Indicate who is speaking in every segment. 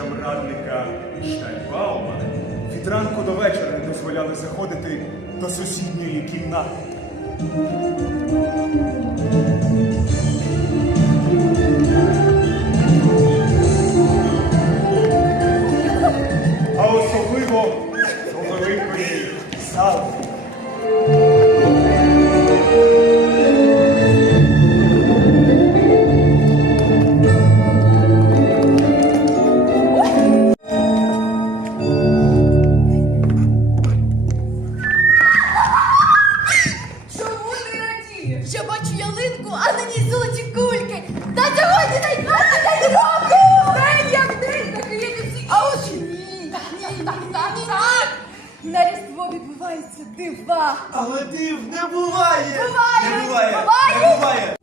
Speaker 1: Дітям радника Штайнбаума від ранку до вечора не дозволяли заходити до сусідньої кімнати.
Speaker 2: Так, так, так. На Різдво відбуваються дива.
Speaker 3: Але див не буває!
Speaker 2: Буває!
Speaker 3: Не буває!
Speaker 2: Буває!
Speaker 3: Не буває!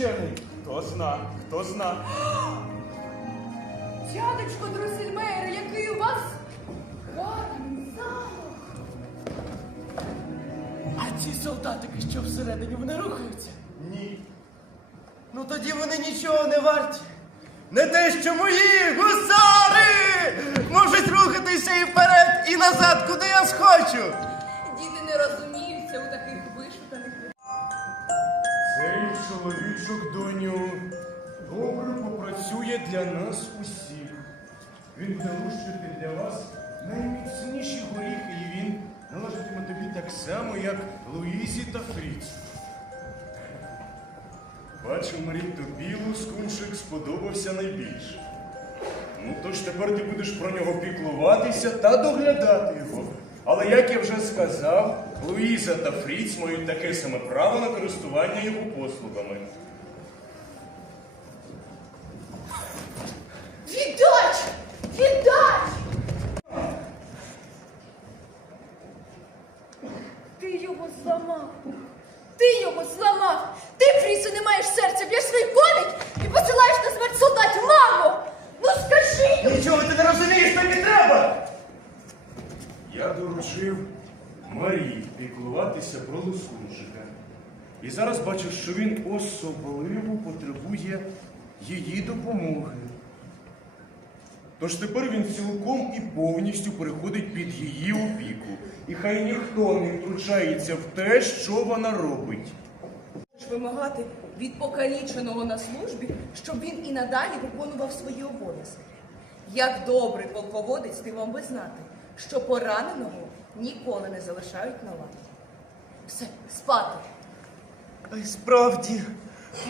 Speaker 3: Правда.
Speaker 1: Хто зна, хто зна.
Speaker 2: Дядечко Дросельмейер, який у вас гарний замок.
Speaker 3: А ці солдатики, що всередині, вони рухаються?
Speaker 1: Ні.
Speaker 3: Ну тоді вони нічого не варті. Не те, що мої гусари можуть рухатися і вперед, і назад, куди я схочу.
Speaker 1: Для нас усіх. Він буде лущити для вас найміцніші горіхи, і він належатиме тобі так само, як Луїзі та Фріцу. Бачу, Марі, тобі лускунчик сподобався найбільше. Ну, тож тепер ти будеш про нього піклуватися та доглядати його. Але як я вже сказав, Луїза та Фріц мають таке саме право на користування його послугами.
Speaker 2: Віддач! Віддач! Ти його зламав. Ти його зламав. Ти, Фрісу, не маєш серця, б'єш свій коней і посилаєш на смерть солдатів. Мамо! Ну скажи йому!
Speaker 3: Нічого ти не розумієш, тобі треба!
Speaker 1: Я доручив Марії піклуватися про лускунчика. І зараз бачу, що він особливо потребує її допомоги. Тож тепер він цілком і повністю переходить під її опіку. І хай ніхто не втручається в те, що вона робить.
Speaker 4: вимагати від покаліченого на службі, щоб він і надалі виконував свої обов'язки. Як добрий полководець, ти вам би знати, що пораненого ніколи не залишають на лаві. Все, спати.
Speaker 3: Ай, справді,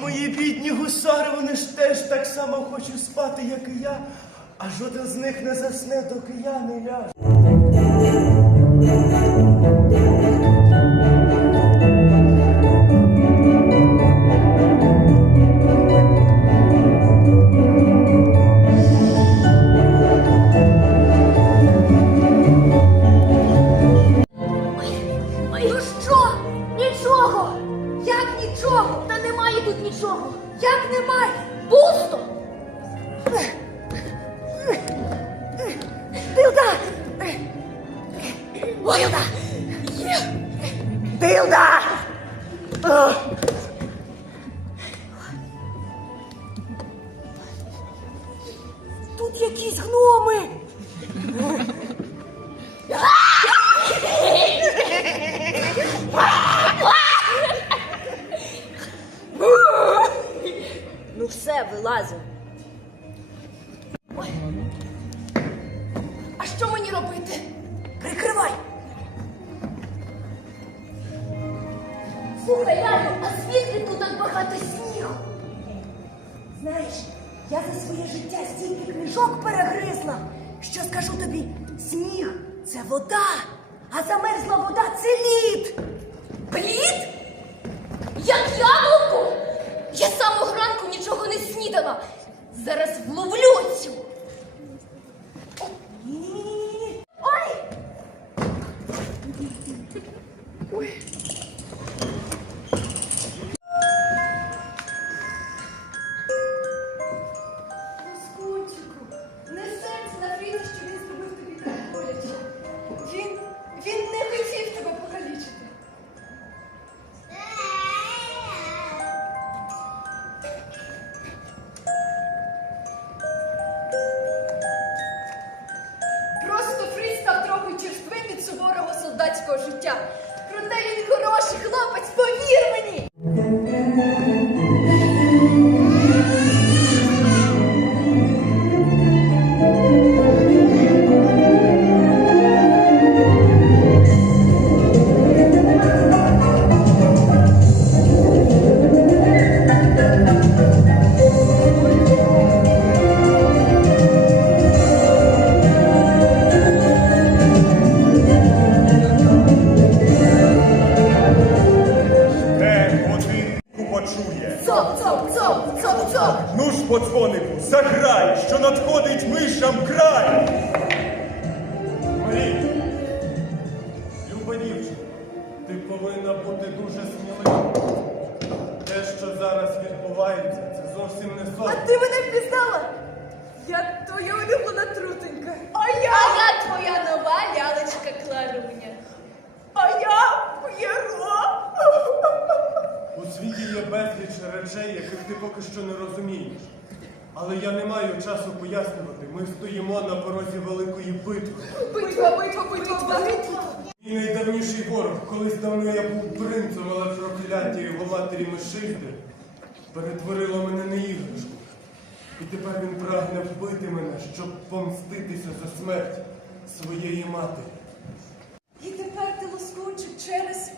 Speaker 3: мої бідні гусари, вони ж теж так само хочуть спати, як і я, а жоден з них не засне, доки я не ляжу.
Speaker 5: Дилда! А!
Speaker 2: Тут якісь гноми.
Speaker 6: Ну все, вилазимо.
Speaker 2: Снідала. Зараз вловлю цю.
Speaker 7: Відбувається, це зовсім не сон.
Speaker 2: А ти мене впізнала? Я твоя улюблена трутенька. А я? А я твоя нова лялечка Кларуня. А я П'єро.
Speaker 7: У світі є безліч речей, яких ти поки що не розумієш. Але я не маю часу пояснювати. Ми стоїмо на порозі великої битви.
Speaker 2: Битва, битва, битва, битва.
Speaker 7: Мій найдавніший ворог, колись давно я був принцем, але прокляття його матері Мешильди перетворило мене на іграшку. І тепер він прагне вбити мене, щоб помститися за смерть своєї матері.
Speaker 2: І тепер ти лоскунчик через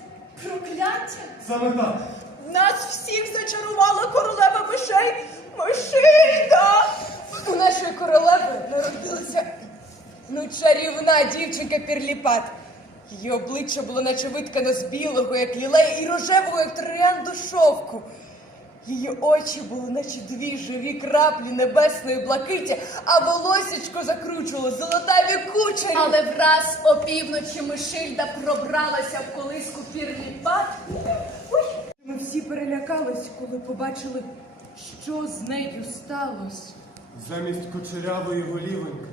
Speaker 2: прокляття.
Speaker 7: Саме так.
Speaker 2: Нас всіх зачарувала королева мишей Мишильда! У нашої королеви народилася ну чарівна дівчинка Пірліпат. Її обличчя було наче виткано з білого, як лілея, і рожевого, як троянду шовку. Її очі були, наче дві живі краплі небесної блакиті, а волосечко закручувало золотаві кучері. Але враз опівночі Мишильда пробралася в колиску Пірліпат.
Speaker 8: Ми всі перелякались, коли побачили, що з нею сталося.
Speaker 7: Замість кучерявої голівеньки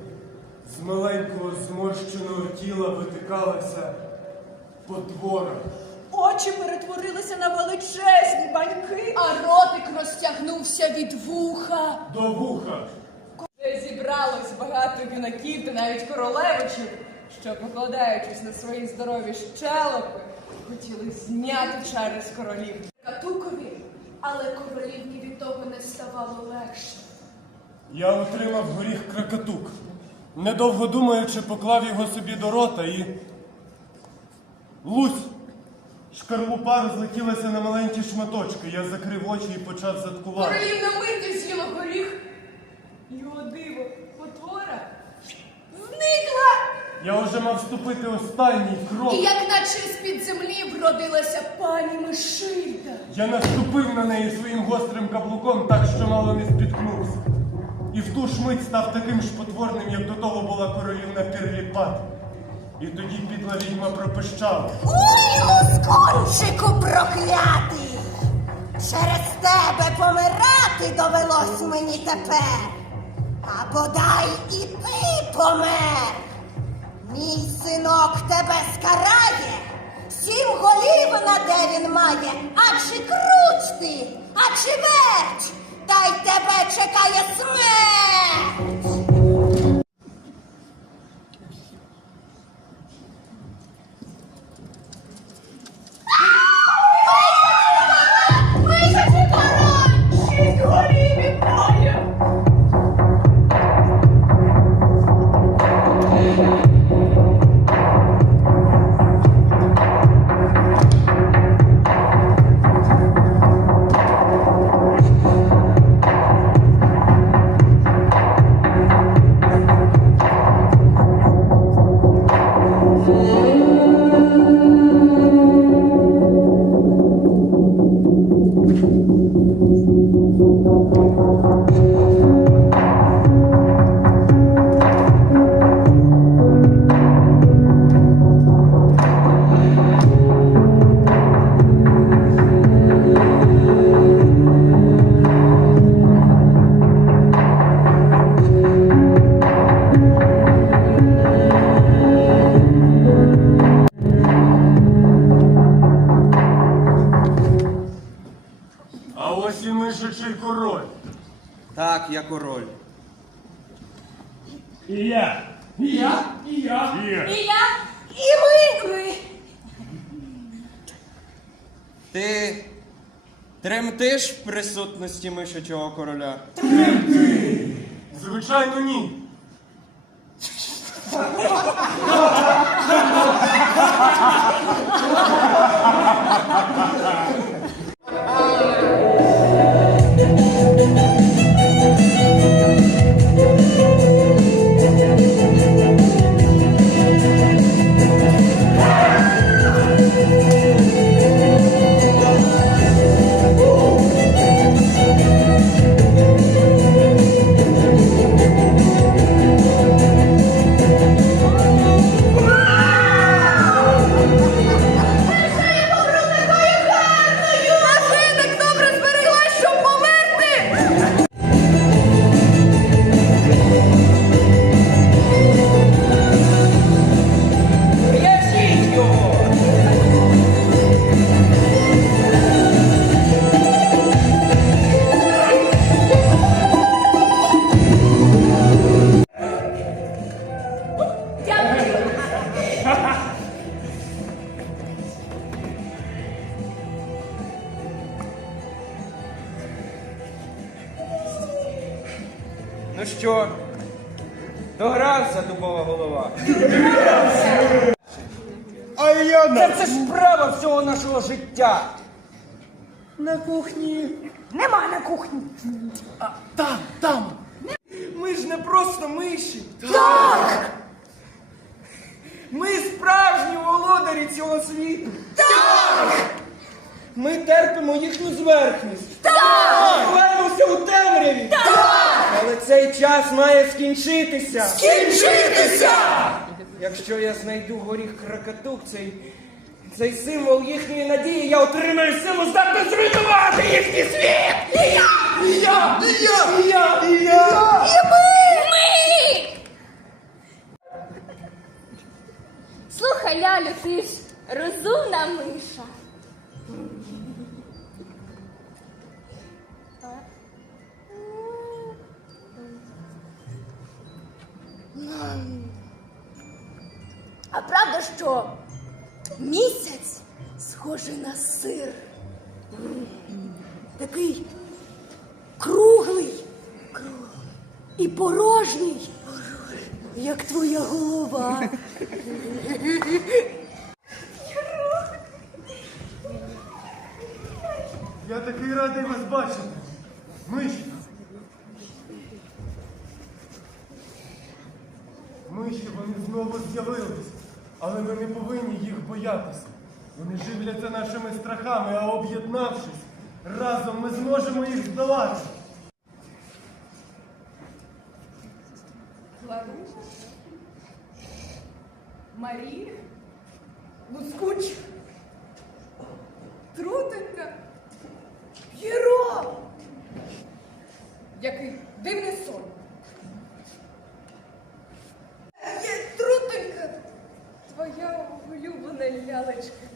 Speaker 7: з маленького зморщеного тіла витикалася потвора.
Speaker 2: Очі перетворилися на величезні баньки, а ротик розтягнувся від вуха.
Speaker 7: До вуха.
Speaker 8: Де зібралось багато юнаків та навіть королевичів, що, покладаючись на свої здорові щелепи, хотіли зняти чари з королів.
Speaker 2: Катукові, але королівні від того не ставало легше.
Speaker 7: Я отримав горіх кракатук. Недовго думаючи, поклав його собі до рота і. Лусь! Шкарлупа розлетілася на маленькі шматочки. Я закрив очі і почав заткувати.
Speaker 2: Королівна миттю з'їла горіх. І о диво, потвора зникла!
Speaker 7: Я вже мав вступити останній крок.
Speaker 2: І як наче з-під землі вродилася пані Мишильда.
Speaker 7: Я наступив на неї своїм гострим каблуком так, що мало не спіткнувся. І в ту ж мить став таким ж потворним, як до того була королівна Пірліпат. І тоді підла відьма пропищала.
Speaker 6: Ой, лоскончику проклятий! Через тебе помирати довелось мені тепер. А бодай і ти помер. Мій синок тебе скарає, сім голів на де він має, а чи круч ти, а чверть, та й тебе чекає смерть.
Speaker 3: Я король.
Speaker 1: І я. І я. І я. І я.
Speaker 9: І я, і ми.
Speaker 10: Ти тремтиш в присутності мишачого короля?
Speaker 1: Звичайно, ні.
Speaker 10: Ну що, догрався дубова голова?
Speaker 3: А я на...
Speaker 10: Це ж право всього нашого життя.
Speaker 3: на кухні.
Speaker 6: Нема на кухні.
Speaker 3: Там, там. Ми ж не просто миші.
Speaker 6: Так!
Speaker 3: Ми справжні володарі цього світу. Так! Ми терпимо їхню зверхність. Так! Ховаємося у темряві. Так! Але цей час має скінчитися.
Speaker 6: Скінчитися!
Speaker 3: Якщо я знайду горіх кракатук, цей, цей символ їхньої надії, я отримаю силу здатну зруйнувати їхній світ! І я! І я! І я! І я! І я!
Speaker 6: І ми! Ми!
Speaker 9: Слухай, Лялю, ти ж розумна миша.
Speaker 6: Що місяць схожий на сир? Такий круглий, і порожній, як твоя голова.
Speaker 7: Я такий радий вас бачити. Миші. Миші, вони знову з'явились. Але ви не повинні їх боятися. Вони живляться нашими страхами, а об'єднавшись, разом ми зможемо їх здолати.
Speaker 2: Кларуша, Марія, Лускуч, Трутенька, П'єро. Який дивний сон. Є Трутенька, твоя улюблена лялечка.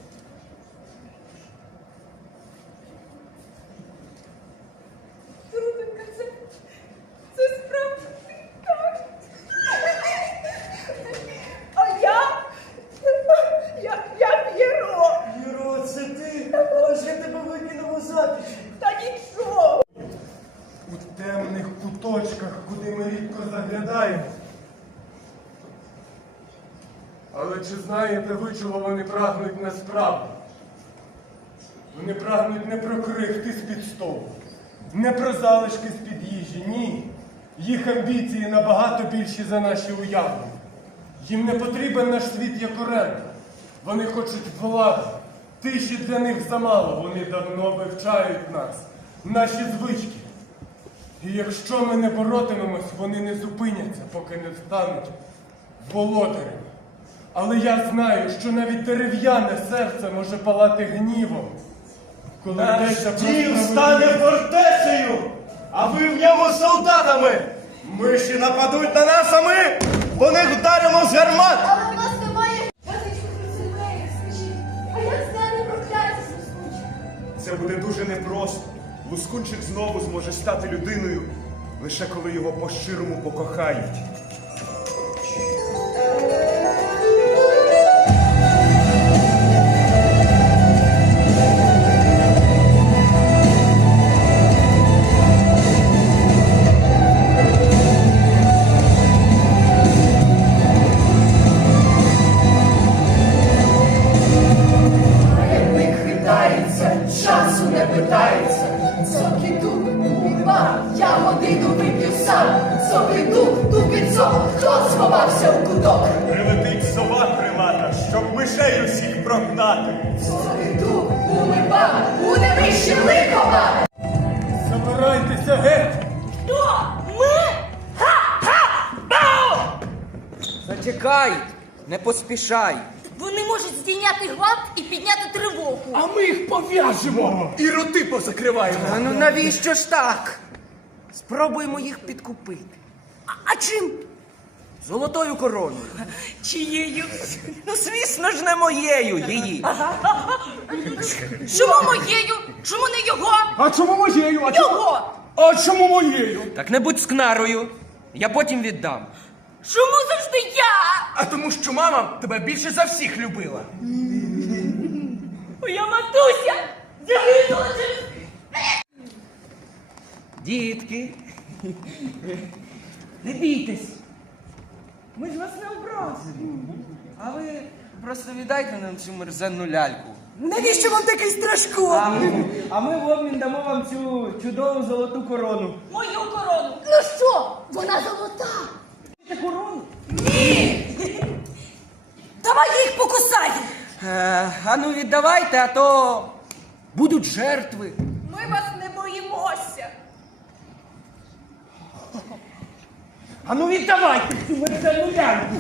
Speaker 7: чи знаєте ви, чого вони прагнуть насправді? Вони прагнуть не про крихти не про залишки з-під їжі, ні. Їх амбіції набагато більші за наші уявлення. Їм не потрібен наш світ як оренда. Вони хочуть влади. Тиші для них замало. Вони давно вивчають нас, наші звички. І якщо ми не боротимемось, вони не зупиняться, поки не стануть володарями. Але я знаю, що навіть дерев'яне серце може палати гнівом. Коли йдеться
Speaker 1: Дім стане фортецею, а ви в ньому солдатами. Миші нападуть на нас, а ми по них вдаримо з гармат.
Speaker 2: Але в нас немає. Паничку Хрицелея, скажіть, а як зняти прокляття з Лускунчика?
Speaker 1: Це буде дуже непросто. Лускунчик знову зможе стати людиною, лише коли його по-щирому покохають. Усіх прогнати.
Speaker 2: Сокіду, губа, буде вище лихова.
Speaker 7: Забирайтеся геть!
Speaker 2: Хто? Ми?
Speaker 9: Зачекай, не поспішай.
Speaker 2: Вони можуть здійняти гвалт і підняти тривогу.
Speaker 7: А ми їх пов'яжемо!
Speaker 1: І роти позакриваємо.
Speaker 9: А ну навіщо ж так? Спробуємо їх підкупити.
Speaker 6: А чим?
Speaker 9: Золотою короною.
Speaker 4: Чиєю?
Speaker 9: Ну, звісно ж, не моєю її.
Speaker 2: Чому моєю? Чому не його?
Speaker 7: А чому моєю? А чому,
Speaker 2: Його!
Speaker 7: а чому моєю?
Speaker 9: Так не будь скнарою. Я потім віддам.
Speaker 2: Чому завжди я?
Speaker 1: А тому, що мама тебе більше за всіх любила.
Speaker 2: Моя матуся загинула через
Speaker 9: Дітки. Не бійтесь. Ми ж вас не образили. А ви просто віддайте нам цю мерзенну ляльку.
Speaker 6: Навіщо вам такий страшко?
Speaker 9: А ми, а ми в обмін дамо вам цю чудову золоту корону.
Speaker 2: мою корону. Ну що? Вона золота.
Speaker 6: Давай я їх покусаю.
Speaker 9: Е, а ну віддавайте, а то будуть жертви.
Speaker 4: Ми вас не боїмося.
Speaker 9: А ну віддавайте цю мерзенну ляльку.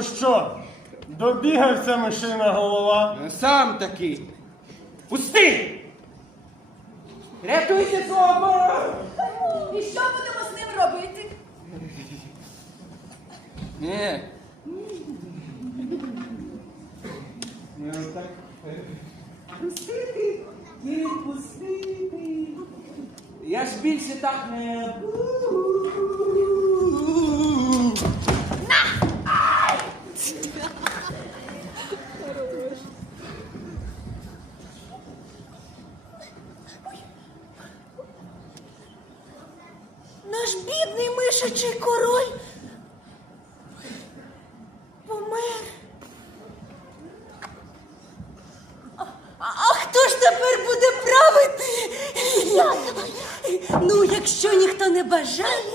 Speaker 7: Ну що, добігався мишина голова?
Speaker 9: Сам такий. Пусти! Рятуйте свого!
Speaker 2: І що будемо з ним робити?
Speaker 9: Ні. Ну, так. Пустити, відпустити. Я ж більше так не. Лисичий король помер. А, а хто ж тепер буде правити? Я. Ну, якщо ніхто не бажає.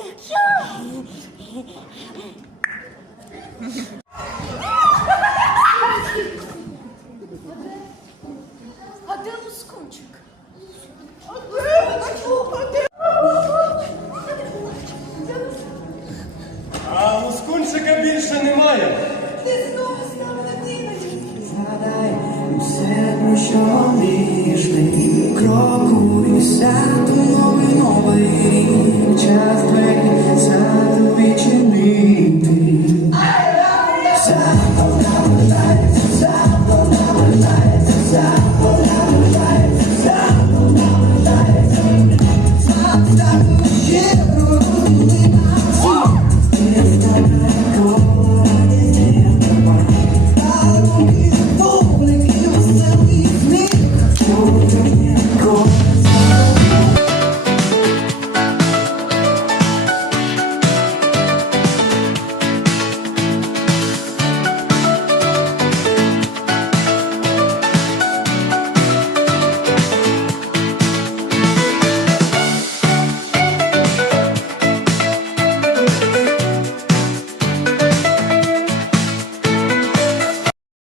Speaker 11: down the line.